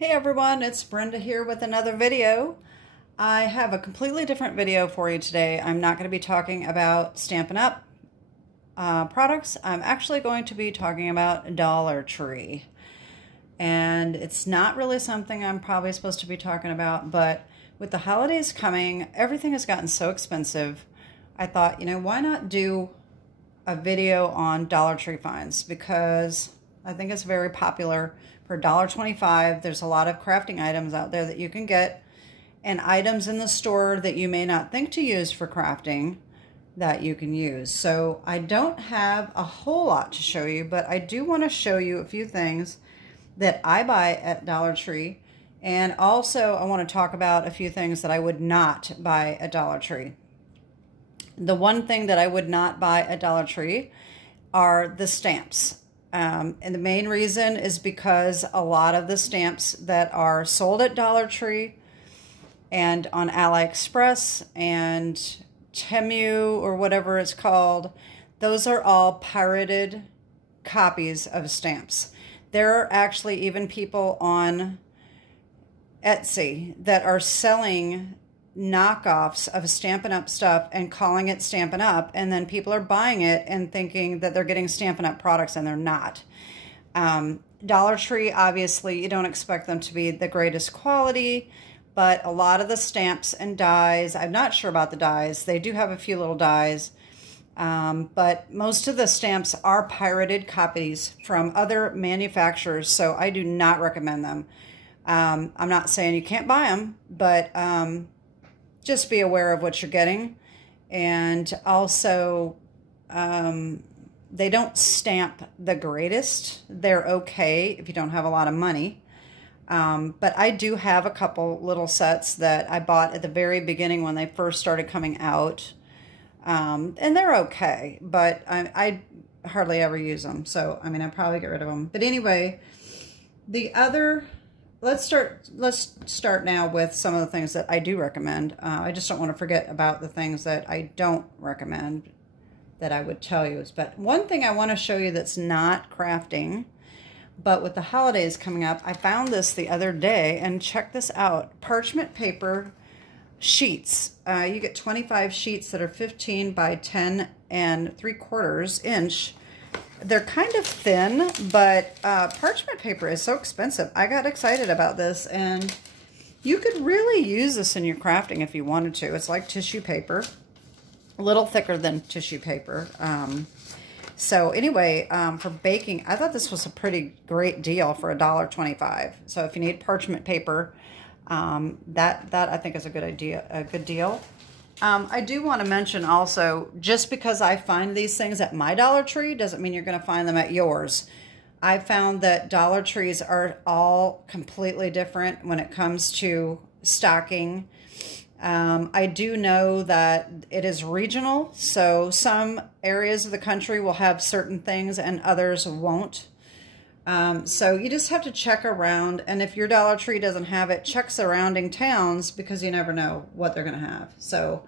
Hey everyone, it's Brenda here with another video. I have a completely different video for you today. I'm not going to be talking about Stampin' Up! Products. I'm actually going to be talking about Dollar Tree. And it's not really something I'm probably supposed to be talking about, but with the holidays coming, everything has gotten so expensive. I thought, why not do a video on Dollar Tree finds, because I think it's very popular. For $1.25, there's a lot of crafting items out there that you can get, and items in the store that you may not think to use for crafting that you can use. So I don't have a whole lot to show you, but I do want to show you a few things that I buy at Dollar Tree, and also I want to talk about a few things that I would not buy at Dollar Tree. The one thing that I would not buy at Dollar Tree are the stamps. And the main reason is because a lot of the stamps that are sold at Dollar Tree and on AliExpress and Temu or whatever it's called, those are all pirated copies of stamps. There are actually even people on Etsy that are selling knockoffs of Stampin' Up! Stuff and calling it Stampin' Up!, and then people are buying it and thinking that they're getting Stampin' Up! Products, and they're not. Dollar Tree, obviously, you don't expect them to be the greatest quality, but a lot of the stamps and dies, I'm not sure about the dies, they do have a few little dies, but most of the stamps are pirated copies from other manufacturers, so I do not recommend them. I'm not saying you can't buy them, but just be aware of what you're getting. And also, they don't stamp the greatest. They're okay if you don't have a lot of money. But I do have a couple little sets that I bought at the very beginning when they first started coming out. And they're okay, but I hardly ever use them. So, I probably get rid of them. But anyway, the other... Let's start now with some of the things that I do recommend. I just don't want to forget about the things that I don't recommend that I would tell you. But one thing I want to show you that's not crafting, but with the holidays coming up, I found this the other day, and check this out. Parchment paper sheets. You get 25 sheets that are 15 by 10 3/4 inch. They're kind of thin, but parchment paper is so expensive. I got excited about this, and you could really use this in your crafting if you wanted to. It's like tissue paper, a little thicker than tissue paper. So anyway, for baking, I thought this was a pretty great deal for $1.25. So if you need parchment paper, that I think is a good deal. I do want to mention also, just because I find these things at my Dollar Tree doesn't mean you're going to find them at yours. I found that Dollar Trees are all completely different when it comes to stocking. I do know that it is regional, so some areas of the country will have certain things and others won't. So you just have to check around, and if your Dollar Tree doesn't have it, check surrounding towns, because you never know what they're going to have. So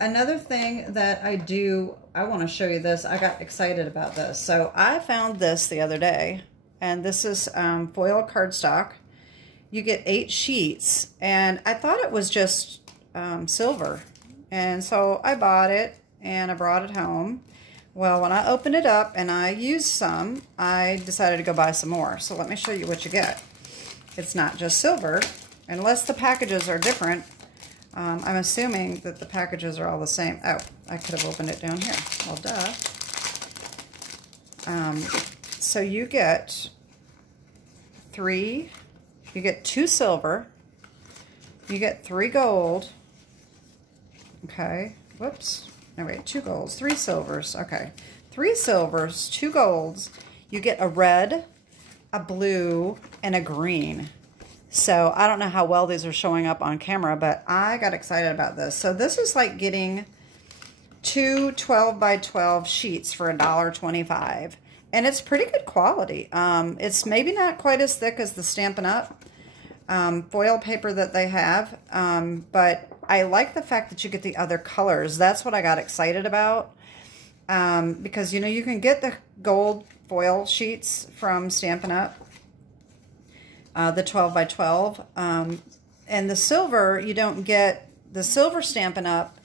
another thing that I want to show you this. I got excited about this. So I found this the other day, and this is foil cardstock. You get 8 sheets, and I thought it was just silver, and so I bought it and I brought it home. Well, when I opened it up and I used some, I decided to go buy some more. So let me show you what you get. It's not just silver, unless the packages are different. I'm assuming that the packages are all the same. Oh, I could have opened it down here. Well, duh. So you get 2 silver, you get 3 gold. Okay, whoops. No, wait, 2 golds, 3 silvers. Okay, 3 silvers, 2 golds. You get a red, a blue, and a green. So I don't know how well these are showing up on camera, but I got excited about this. So this is like getting 2 12 by 12 sheets for $1.25. And it's pretty good quality. It's maybe not quite as thick as the Stampin' Up! Foil paper that they have, but I like the fact that you get the other colors. That's what I got excited about, because you can get the gold foil sheets from Stampin' Up! the 12 by 12. And the silver, you don't get the silver Stampin' Up.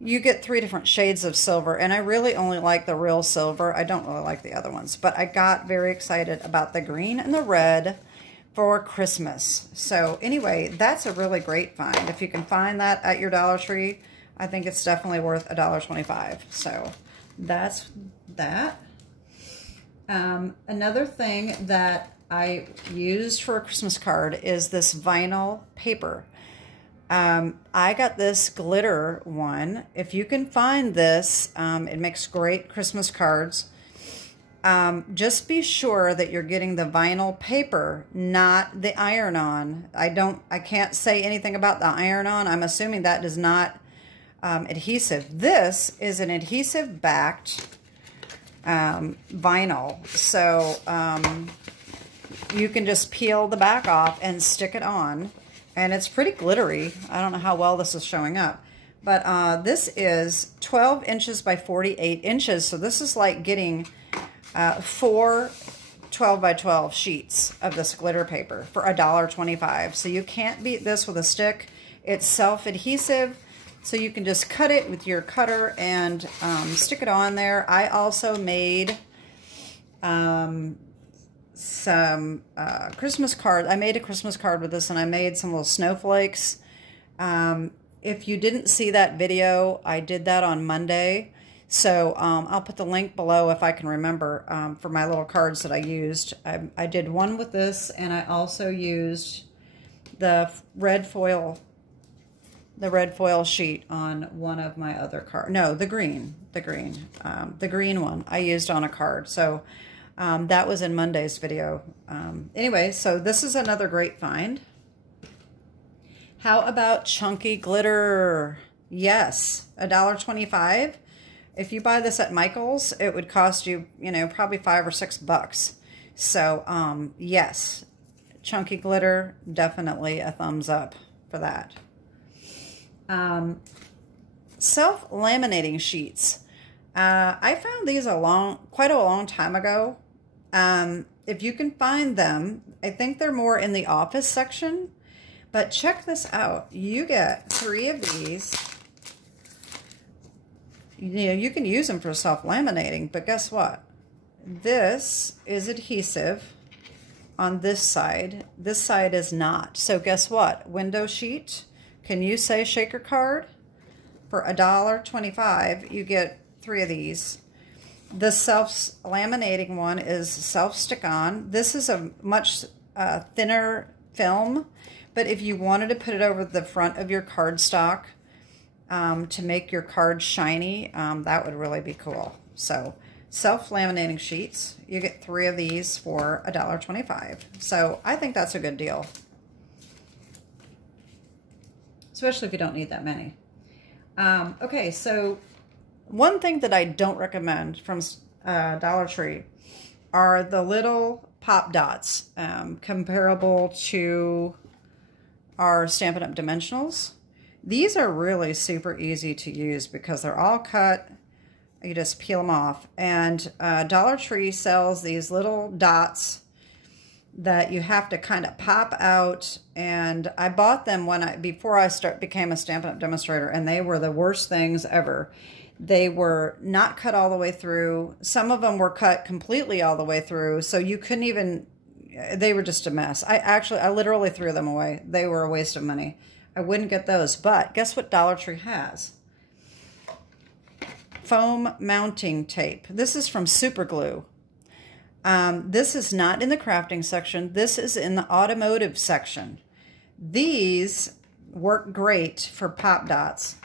You get 3 different shades of silver, and I really only like the real silver. I don't really like the other ones, but I got very excited about the green and the red for Christmas. So anyway, that's a really great find. If you can find that at your Dollar Tree, I think it's definitely worth $1.25. So that's that. Another thing that I used for a Christmas card is this vinyl paper. I got this glitter one. If you can find this, it makes great Christmas cards. Just be sure that you're getting the vinyl paper, not the iron-on. I can't say anything about the iron-on. I'm assuming that is not adhesive. This is an adhesive-backed vinyl. So you can just peel the back off and stick it on. And it's pretty glittery. I don't know how well this is showing up. But this is 12 inches by 48 inches. So this is like getting 4 12 by 12 sheets of this glitter paper for $1.25. So you can't beat this with a stick. It's self-adhesive. So you can just cut it with your cutter and stick it on there. I also made some Christmas cards. I made a Christmas card with this, and I made some little snowflakes. If you didn't see that video, I did that on Monday. So I'll put the link below if I can remember for my little cards that I used. I did one with this, and I also used the red foil sheet on one of my other cards. No, the green one I used on a card. So that was in Monday's video. Anyway, so this is another great find. How about chunky glitter? Yes, $1.25. If you buy this at Michael's, it would cost you, probably $5 or $6. So, yes, chunky glitter, definitely a thumbs up for that. Self-laminating sheets. I found these quite a long time ago. If you can find them, I think they're more in the office section, but check this out. You get 3 of these. You can use them for self-laminating, but guess what? This is adhesive on this side. This side is not. So guess what? Window sheet. Can you say shaker card? For $1.25, you get 3 of these. The self-laminating one is self-stick-on. This is a much thinner film, but if you wanted to put it over the front of your cardstock to make your card shiny, that would really be cool. So self-laminating sheets, you get 3 of these for $1.25. So I think that's a good deal, especially if you don't need that many. Okay, so one thing that I don't recommend from Dollar Tree are the little pop dots, comparable to our Stampin' Up! Dimensionals. These are really super easy to use because they're all cut. You just peel them off. And Dollar Tree sells these little dots that you have to kind of pop out, and I bought them before I became a Stampin' Up! Demonstrator, and they were the worst things ever. They were not cut all the way through. Some of them were cut completely all the way through, so you couldn't even, they were just a mess. I literally threw them away. They were a waste of money. I wouldn't get those, but guess what Dollar Tree has? Foam mounting tape. This is from Super Glue. This is not in the crafting section. This is in the automotive section. These work great for pop dots.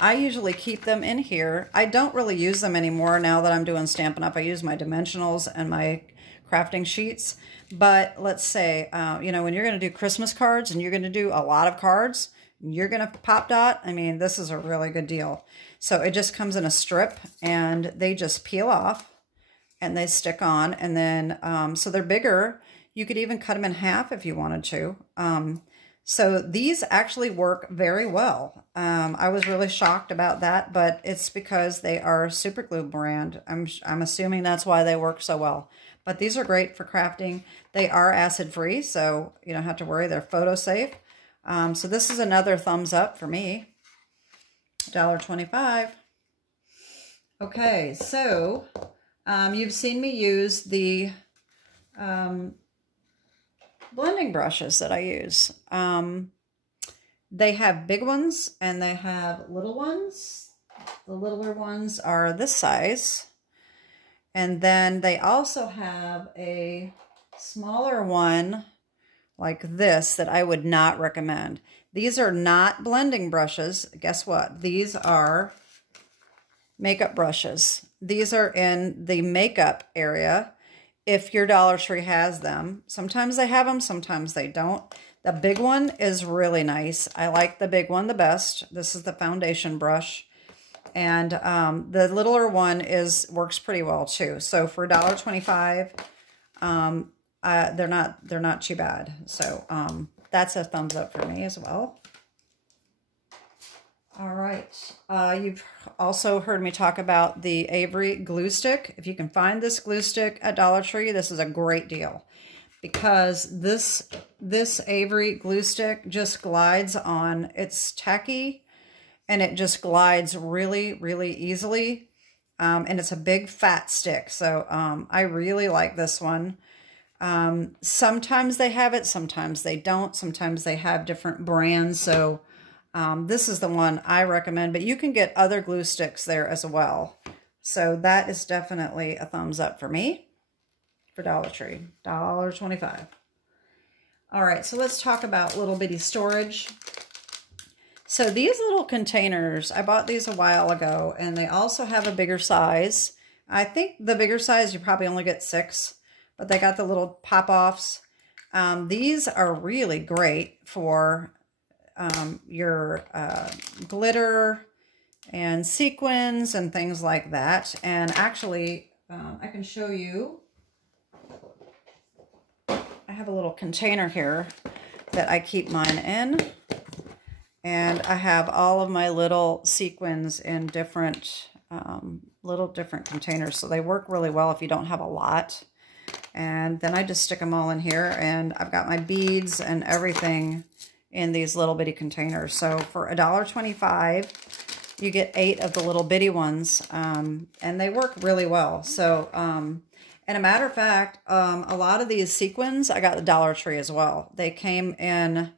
I usually keep them in here. I don't really use them anymore now that I'm doing Stampin' Up! I use my dimensionals and my crafting sheets. But let's say, when you're going to do Christmas cards and you're going to do a lot of cards, you're going to pop dot. I mean, this is a really good deal. So it just comes in a strip, and they just peel off and they stick on. And then, so they're bigger. You could even cut them in half if you wanted to. So these actually work very well. I was really shocked about that, but it's because they are a super glue brand. I'm assuming that's why they work so well. But these are great for crafting. They are acid free, so you don't have to worry. They're photo safe. So this is another thumbs up for me. $1.25. Okay, so you've seen me use the blending brushes that I use. They have big ones and they have little ones. The littler ones are this size. And then they also have a smaller one like this that I would not recommend. These are not blending brushes. Guess what? These are makeup brushes. These are in the makeup area. If your Dollar Tree has them. Sometimes they have them, sometimes they don't. The big one is really nice. I like the big one the best. This is the foundation brush. And the littler one works pretty well too. So for $1.25, they're not too bad. So that's a thumbs up for me as well. All right, you've also heard me talk about the Avery glue stick. If you can find this glue stick at Dollar Tree, this is a great deal because this Avery glue stick just glides on. It's tacky and it just glides really, really easily. And it's a big fat stick. So I really like this one. Sometimes they have it, sometimes they don't. Sometimes they have different brands. So this is the one I recommend, but you can get other glue sticks there as well. So that is definitely a thumbs up for me for Dollar Tree, $1.25. All right, so let's talk about little bitty storage. So these little containers, I bought these a while ago, and they also have a bigger size. I think the bigger size, you probably only get 6, but they got the little pop-offs. These are really great for your glitter and sequins and things like that. And actually, I can show you. I have a little container here that I keep mine in. And I have all of my little sequins in different, different containers. So they work really well if you don't have a lot. And then I just stick them all in here. And I've got my beads and everything in these little bitty containers. So for $1.25, you get 8 of the little bitty ones, and they work really well. So, and a matter of fact, a lot of these sequins, I got the Dollar Tree as well. They came in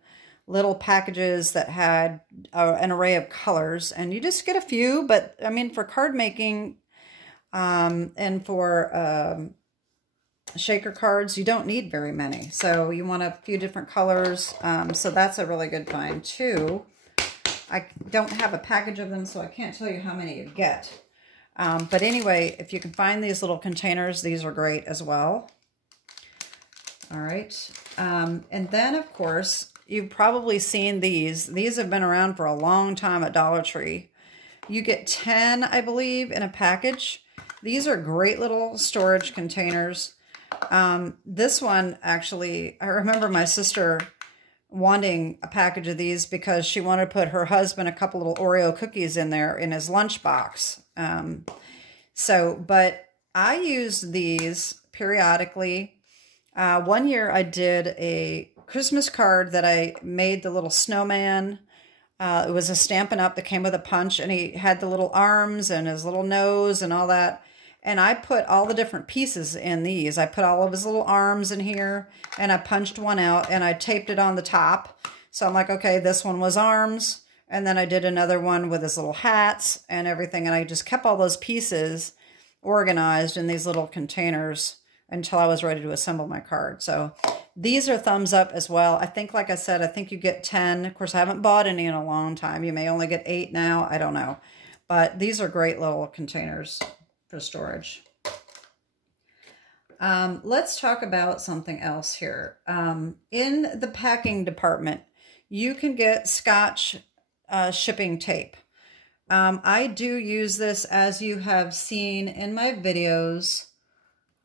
little packages that had an array of colors, and you just get a few, but I mean, for card making, and for, shaker cards, you don't need very many. So you want a few different colors. So that's a really good find too. I don't have a package of them, so I can't tell you how many you get. But anyway, if you can find these little containers, these are great as well. All right. And then of course, you've probably seen these. These have been around for a long time at Dollar Tree. You get 10, I believe, in a package. These are great little storage containers. This one, actually, I remember my sister wanting a package of these because she wanted to put her husband a couple little Oreo cookies in there in his lunchbox. But I use these periodically. One year I did a Christmas card that I made the little snowman. It was a Stampin' Up that came with a punch, and he had the little arms and his little nose and all that. And I put all the different pieces in these. I put all of his little arms in here, and I punched one out, and I taped it on the top. So I'm like, okay, this one was arms. And then I did another one with his little hats and everything. And I just kept all those pieces organized in these little containers until I was ready to assemble my card. So these are thumbs up as well. I think, like I said, I think you get 10. Of course, I haven't bought any in a long time. You may only get 8 now. I don't know. But these are great little containers for storage. Let's talk about something else here. In the packing department, you can get Scotch shipping tape. I do use this, as you have seen in my videos.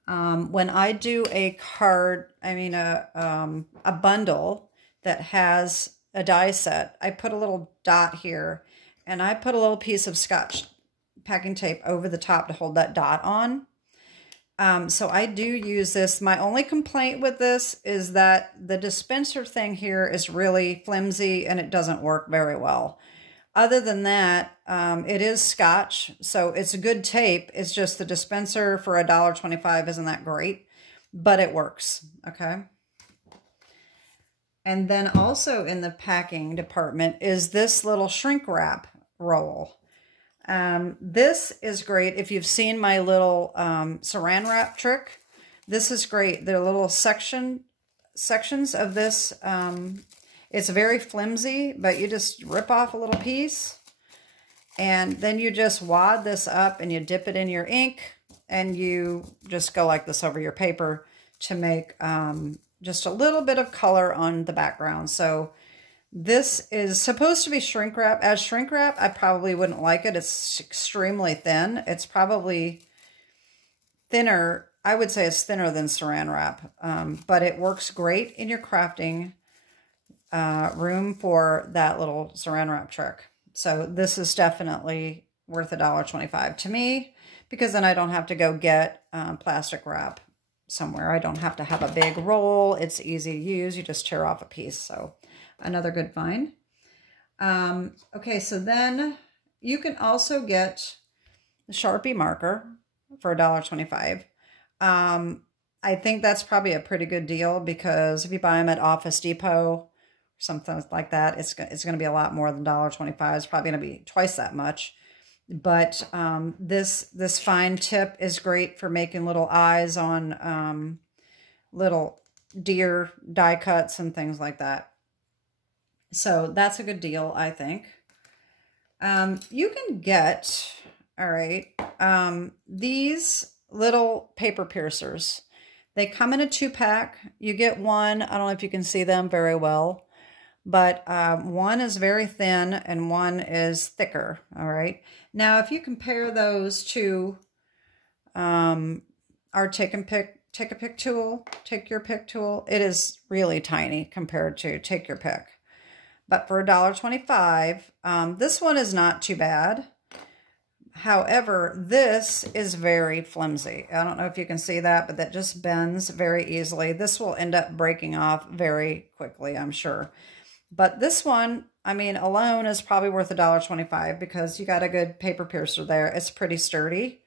When I do a card, a bundle that has a die set, I put a little dot here, and I put a little piece of Scotch packing tape over the top to hold that dot on. So I do use this. My only complaint with this is that the dispenser thing here is really flimsy and it doesn't work very well. Other than that, it is Scotch, so it's a good tape. It's just the dispenser for $1.25 isn't that great, but it works, okay? And then also in the packing department is this little shrink wrap roll. This is great. If you've seen my little saran wrap trick, this is great. There are little sections of this. It's very flimsy, but you just rip off a little piece, and then you just wad this up and you dip it in your ink, and you just go like this over your paper to make just a little bit of color on the background. So this is supposed to be shrink wrap. As shrink wrap, I probably wouldn't like it. It's extremely thin. It's probably thinner. I would say it's thinner than saran wrap, but it works great in your crafting room for that little saran wrap trick. So this is definitely worth $1.25 to me, because then I don't have to go get plastic wrap somewhere. I don't have to have a big roll. It's easy to use. You just tear off a piece. So another good find. Okay, so then you can also get the Sharpie marker for $1.25. I think that's probably a pretty good deal, because if you buy them at Office Depot, something like that, it's going to be a lot more than $1.25. It's probably going to be twice that much. But this fine tip is great for making little eyes on little deer die cuts and things like that. So that's a good deal, I think. You can get, all right, these little paper piercers. They come in a 2-pack. You get one. I don't know if you can see them very well, but one is very thin and one is thicker, all right? Now, if you compare those to our Take Your Pick tool, it is really tiny compared to Take Your Pick. But for $1.25, this one is not too bad. However, this is very flimsy. I don't know if you can see that, but that just bends very easily. This will end up breaking off very quickly, I'm sure. But this one, I mean, alone is probably worth $1.25, because you got a good paper piercer there. It's pretty sturdy.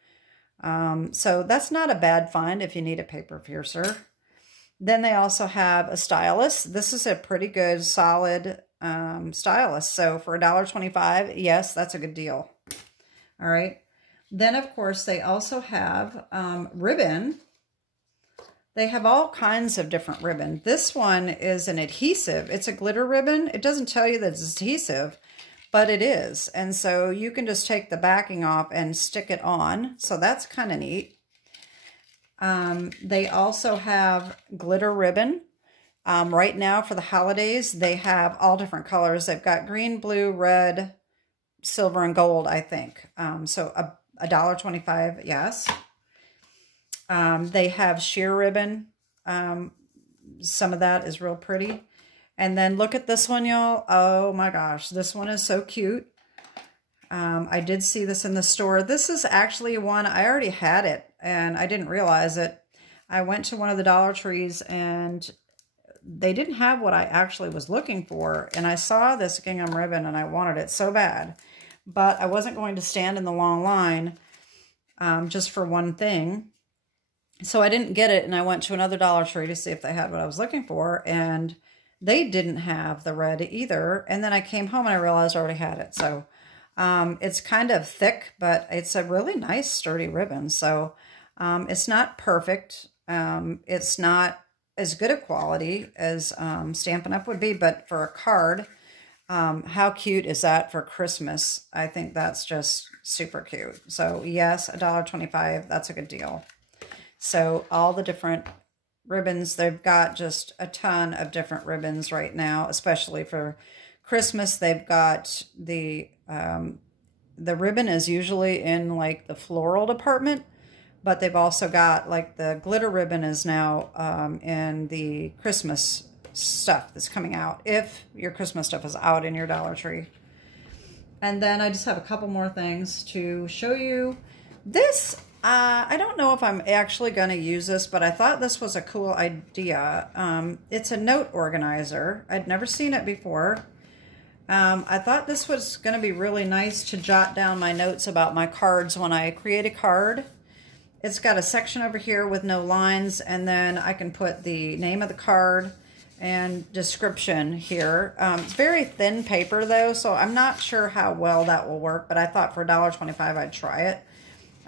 So that's not a bad find if you need a paper piercer. Then they also have a stylus. This is a pretty good, solid stylus. So for $1.25, yes, that's a good deal. All right. Then, of course, they also have ribbon. They have all kinds of different ribbon. This one is an adhesive. It's a glitter ribbon. It doesn't tell you that it's adhesive, but it is. And so you can just take the backing off and stick it on. So that's kind of neat. They also have glitter ribbon. Right now for the holidays, they have all different colors. They've got green, blue, red, silver, and gold, I think. So $1.25, yes. They have sheer ribbon. Some of that is real pretty. And then look at this one, y'all. Oh my gosh, this one is so cute. I did see this in the store. This is actually one, I already had it and I didn't realize it. I went to one of the Dollar Trees and they didn't have what I actually was looking for. And I saw this gingham ribbon and I wanted it so bad. But I wasn't going to stand in the long line just for one thing. So I didn't get it, and I went to another Dollar Tree to see if they had what I was looking for, and they didn't have the red either. And then I came home and I realized I already had it. So it's kind of thick, but it's a really nice sturdy ribbon. So it's not perfect. It's not as good a quality as Stampin' Up would be, but for a card, how cute is that for Christmas? I think that's just super cute. So yes, $1.25, that's a good deal. So all the different ribbons, they've got just a ton of different ribbons right now, especially for Christmas. They've got the ribbon is usually in like the floral department, but they've also got like the glitter ribbon is now in the Christmas stuff that's coming out, if your Christmas stuff is out in your Dollar Tree. And then I just have a couple more things to show you. This, I don't know if I'm actually going to use this, but I thought this was a cool idea. It's a note organizer. I'd never seen it before. I thought this was going to be really nice to jot down my notes about my cards when I create a card. It's got a section over here with no lines, and then I can put the name of the card and description here. It's very thin paper though, so I'm not sure how well that will work, but I thought for $1.25 I'd try it.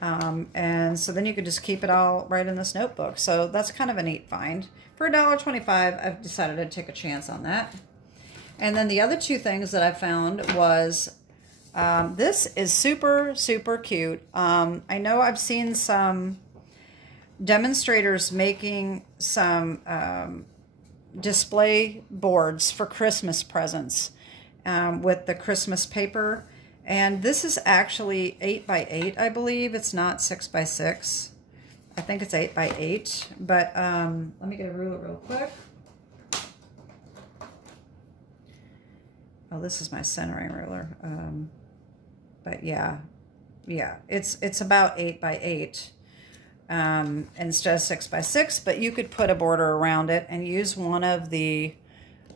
And so then you could just keep it all right in this notebook. So that's kind of a neat find. For $1.25, I've decided to take a chance on that. And then the other two things that I found was, this is super, super cute. I know I've seen some demonstrators making some display boards for Christmas presents with the Christmas paper. And this is actually 8 by 8, I believe. It's not 6 by 6. I think it's 8 by 8. But let me get a ruler real quick. Oh, this is my centering ruler. But yeah, it's about 8 by 8 instead of 6 by 6. But you could put a border around it and use one of the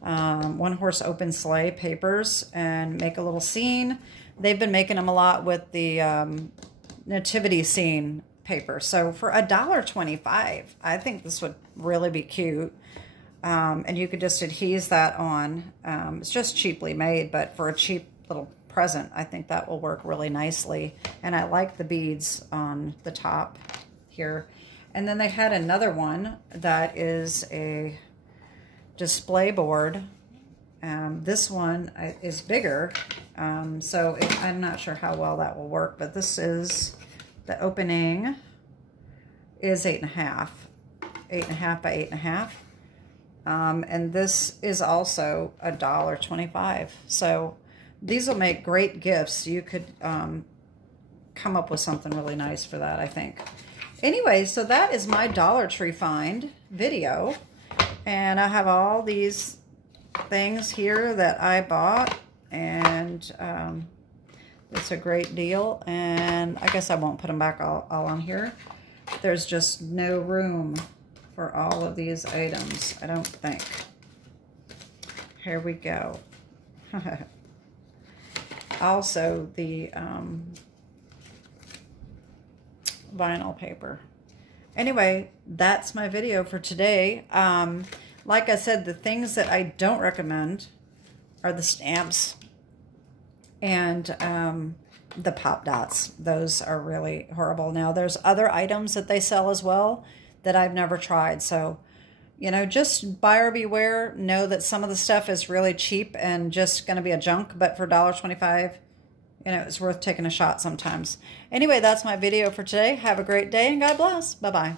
one horse open sleigh papers and make a little scene. They've been making them a lot with the nativity scene paper. So for $1.25, I think this would really be cute. And you could just adhese that on. It's just cheaply made, but for a cheap little present, I think that will work really nicely. And I like the beads on the top here. And then they had another one that is a display board. This one is bigger, so I'm not sure how well that will work, but this is, the opening is 8.5 by 8.5. And this is also $1.25. So these will make great gifts. You could come up with something really nice for that, I think. Anyway, so that is my Dollar Tree find video. And I have all these things here that I bought. And it's a great deal. And I guess I won't put them back all on here. There's just no room for all of these items, I don't think. Here we go. Also, the vinyl paper. Anyway, that's my video for today. Like I said, the things that I don't recommend are the stamps and the pop dots. Those are really horrible. Now, there's other items that they sell as well that I've never tried. So, you know, just buyer beware. Know that some of the stuff is really cheap and just going to be a junk, but for $1.25, you know, it's worth taking a shot sometimes. Anyway, that's my video for today. Have a great day and God bless. Bye-bye.